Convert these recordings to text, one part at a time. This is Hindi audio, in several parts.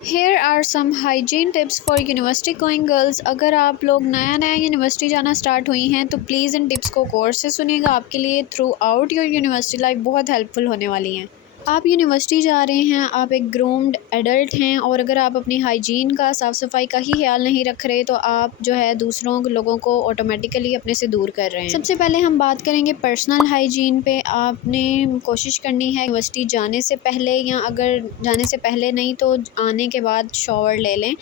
Here are some hygiene tips for university going girls. अगर आप लोग नया नया यूनिवर्सिटी जाना स्टार्ट हुई हैं तो प्लीज़ इन टिप्स को गौर से सुनिएगा, आपके लिए through out your university life बहुत हेल्पफुल होने वाली हैं। आप यूनिवर्सिटी जा रहे हैं, आप एक ग्रूम्ड एडल्ट हैं और अगर आप अपनी हाइजीन का, साफ़ सफाई का ही ख्याल नहीं रख रहे तो आप जो है दूसरों लोगों को ऑटोमेटिकली अपने से दूर कर रहे हैं। सबसे पहले हम बात करेंगे पर्सनल हाइजीन पे। आपने कोशिश करनी है यूनिवर्सिटी जाने से पहले या अगर जाने से पहले नहीं तो आने के बाद शॉवर ले लें,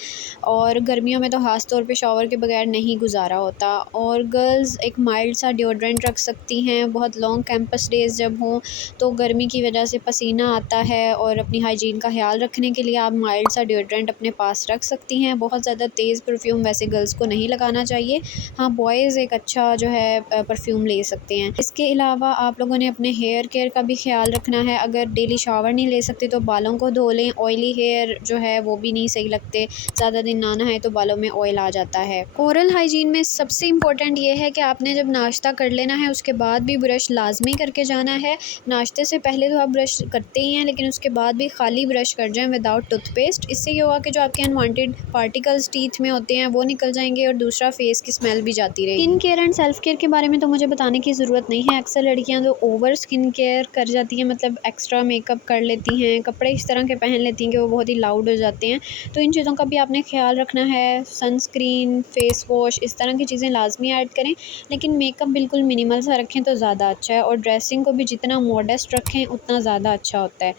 और गर्मियों में तो ख़ास तौर पे शॉवर के बगैर नहीं गुजारा होता। और गर्ल्स एक माइल्ड सा डिओड्रेंट रख सकती हैं। बहुत लॉन्ग कैंपस डेज़ जब हों तो गर्मी की वजह से पसीना आता है और अपनी हाइजीन का ख्याल रखने के लिए आप माइल्ड सा डिओड्रेंट अपने पास रख सकती हैं। बहुत ज़्यादा तेज़ परफ्यूम वैसे गर्ल्स को नहीं लगाना चाहिए। हाँ, बॉयज़ एक अच्छा जो है परफ्यूम ले सकते हैं। इसके अलावा आप लोगों ने अपने हेयर केयर का भी ख्याल रखना है। अगर डेली शावर नहीं ले सकते तो बालों को धो लें। ऑयली हेयर जो है वो भी नहीं सही लगते, ज़्यादा दिन ना नहाए तो बालों में ऑयल आ जाता है। ओरल हाइजीन में सबसे इम्पोर्टेंट ये है कि आपने जब नाश्ता कर लेना है उसके बाद भी ब्रश लाजमी करके जाना है। नाश्ते से पहले तो आप ब्रश करते ही हैं, लेकिन उसके बाद भी खाली ब्रश कर जाएं विदाउट टूथपेस्ट। इससे ये होगा कि जो आपके अनवांटेड पार्टिकल्स टीथ में होते हैं वो निकल जाएंगे और दूसरा फेस की स्मेल भी जाती रहेगी। Skin care and self care के बारे में तो मुझे बताने की ज़रूरत नहीं है। अक्सर लड़कियां जो ओवर स्किन केयर कर जाती हैं, मतलब एक्स्ट्रा मेकअप कर लेती हैं, कपड़े इस तरह के पहन लेती हैं कि वो बहुत ही लाउड हो जाते हैं। तो इन चीज़ों का भी आपने ख्याल रखना है। सनस्क्रीन, फेस वॉश, इस तरह की चीज़ें लाजमी ऐड करें, लेकिन मेकअप बिल्कुल मिनिमल सा रखें तो ज़्यादा अच्छा है। और ड्रेसिंग को भी जितना मॉडेस्ट रखें उतना ज़्यादा अच्छा होता है।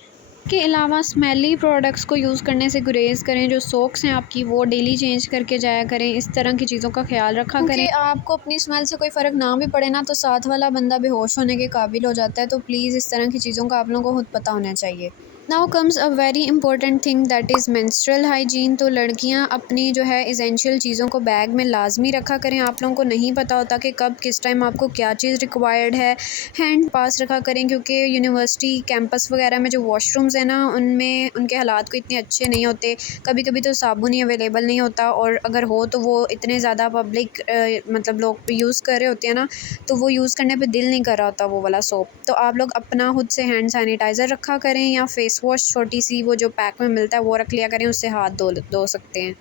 के अलावा स्मेली प्रोडक्ट्स को यूज़ करने से गुरेज करें। जो सोक्स हैं आपकी वो डेली चेंज करके जाया करें। इस तरह की चीज़ों का ख्याल रखा करें। आपको अपनी स्मेल से कोई फ़र्क ना भी पड़े ना तो साथ वाला बंदा बेहोश होने के काबिल हो जाता है। तो प्लीज़ इस तरह की चीज़ों का आप लोगों को खुद पता होना चाहिए। Now comes a very important thing that is menstrual hygiene. तो लड़कियां अपनी जो है इसेंशियल चीज़ों को बैग में लाजमी रखा करें। आप लोगों को नहीं पता होता कि कब किस टाइम आपको क्या चीज़ रिक्वायर्ड है। हैंड पास रखा करें, क्योंकि यूनिवर्सिटी कैंपस वगैरह में जो वॉशरूम्स हैं ना उनमें उनके हालात को इतने अच्छे नहीं होते। कभी कभी तो साबुन ही अवेलेबल नहीं होता, और अगर हो तो वो इतने ज़्यादा पब्लिक मतलब लोग यूज़ कर रहे होते हैं ना, तो वो यूज़ करने पे दिल नहीं कर रहा होता वो वाला सोप। तो आप लोग अपना खुद से हैंड सैनिटाइज़र रखा करें, या फेस वॉश छोटी सी वो जो पैक में मिलता है वो रख लिया करें, उससे हाथ धो सकते हैं।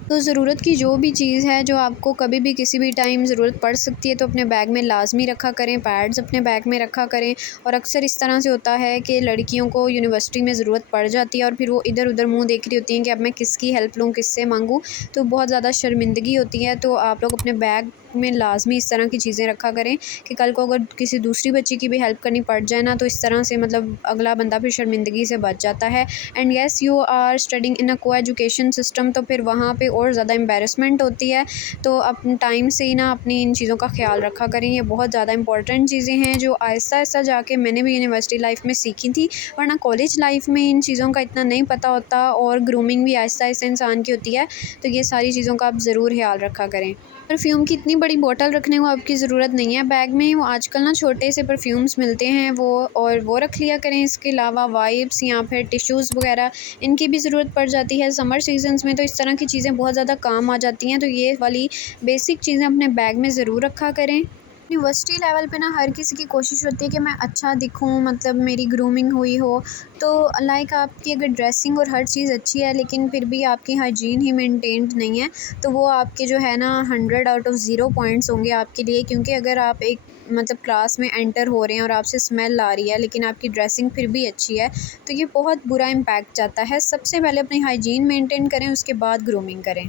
तो ज़रूरत की जो भी चीज़ है जो आपको कभी भी किसी भी टाइम ज़रूरत पड़ सकती है तो अपने बैग में लाजमी रखा करें। पैड्स अपने बैग में रखा करें। और अक्सर इस तरह से होता है कि लड़कियों को यूनिवर्सिटी में ज़रूरत पड़ जाती है और फिर वो इधर उधर मुंह देख रही होती हैं कि अब मैं किसकी हेल्प लूँ, किससे मांगूँ। तो बहुत ज़्यादा शर्मिंदगी होती है। तो आप लोग अपने बैग में लाजमी इस तरह की चीज़ें रखा करें कि कल को अगर किसी दूसरी बच्ची की भी हेल्प करनी पड़ जाए ना, तो इस तरह से मतलब अगला बंदा फिर शर्मिंदगी से बच जाता है। And yes, you are studying in a co education system, तो फिर वहाँ पे और ज़्यादा एम्बेरसमेंट होती है। तो अपने टाइम से ही ना अपनी इन चीज़ों का ख्याल रखा करें। ये बहुत ज़्यादा इंपॉर्टेंट चीज़ें हैं जो आहिस्ता आहिस्ता जाके मैंने भी यूनिवर्सिटी लाइफ में सीखी थी, वरना कॉलेज लाइफ में इन चीज़ों का इतना नहीं पता होता। और ग्रूमिंग भी आहिस्ता आहिस्ता इंसान की होती है। तो ये सारी चीज़ों का आप ज़रूर ख्याल रखा करें। परफ्यूम की इतनी बड़ी बोतल रखने को आपकी ज़रूरत नहीं है बैग में। वो आजकल ना छोटे से परफ्यूम्स मिलते हैं वो रख लिया करें। इसके अलावा वाइप्स या फिर टिश्यूज़ वगैरह, इनकी भी ज़रूरत पड़ जाती है समर सीजन्स में। तो इस तरह की चीज़ें बहुत ज़्यादा काम आ जाती हैं। तो ये वाली बेसिक चीज़ें अपने बैग में ज़रूर रखा करें। यूनिवर्सिटी लेवल पे ना हर किसी की कोशिश होती है कि मैं अच्छा दिखूं, मतलब मेरी ग्रूमिंग हुई हो। तो लाइक आपकी अगर ड्रेसिंग और हर चीज़ अच्छी है लेकिन फिर भी आपकी हाइजीन ही मेंटेन्ड नहीं है, तो वो आपके जो है ना 100 आउट ऑफ 0 पॉइंट्स होंगे आपके लिए। क्योंकि अगर आप एक मतलब क्लास में एंटर हो रहे हैं और आपसे स्मेल आ रही है लेकिन आपकी ड्रेसिंग फिर भी अच्छी है, तो ये बहुत बुरा इम्पैक्ट जाता है। सबसे पहले अपनी हाइजीन मेंटेन करें, उसके बाद ग्रूमिंग करें।